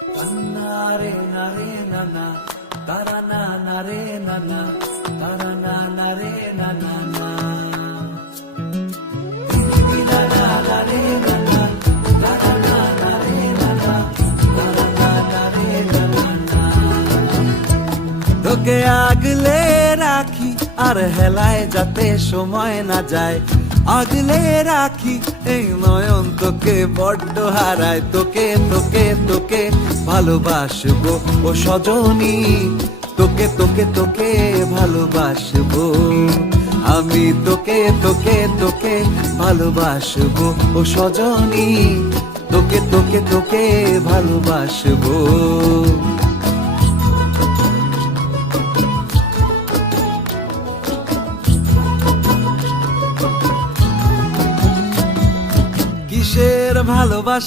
নারে নারে নানা তারা না নারে নানা তারা না নারে নানা না তোকে আগলে রাখি আর হেলায় যাতে সময় না যায়, আগলে রাখি এই নয়ন তোকে বড্ড হারায়। তোকে তোকে তোকে ভালোবাসবো ও সজনী, তোকে তোকে তোকে ভালোবাসবো আমি, তোকে তোকে তোকে ভালোবাসবো ও সজনী, তোকে তোকে তোকে ভালোবাসবো। কিসের ভালোবাসা